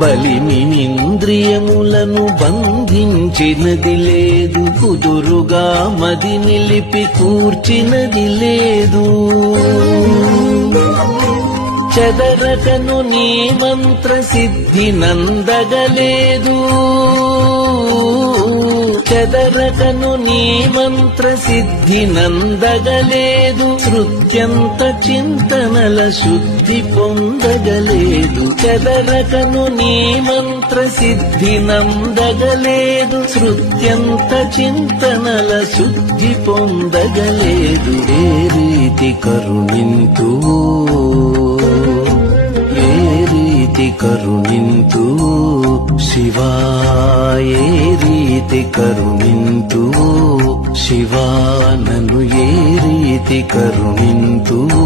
బలిమినింద్రియములను బంధించినది లేదు, కుదురుగా మది నిలిపి కూర్చినది లేదు. చెదరకను నీ మంత్ర సిద్ధి నందగలేదు, చెదరకను నీ మంత్ర సిద్ధి నందగలేదు. శృత్యంత చింతనల శుద్ధి పొందగలేదు, చెదరకను నీ మంత్ర సిద్ధి నందగలేదు. శృత్యంత చింతనల శుద్ధి పొందగలేదు. ఏ రీతి కరుణింతువో, ఏ రీతి కరుణింతువో శివా, ఏ రీతి కరుణింతువో శివా, నన్ను ఏ రీతి కరుణింతువో.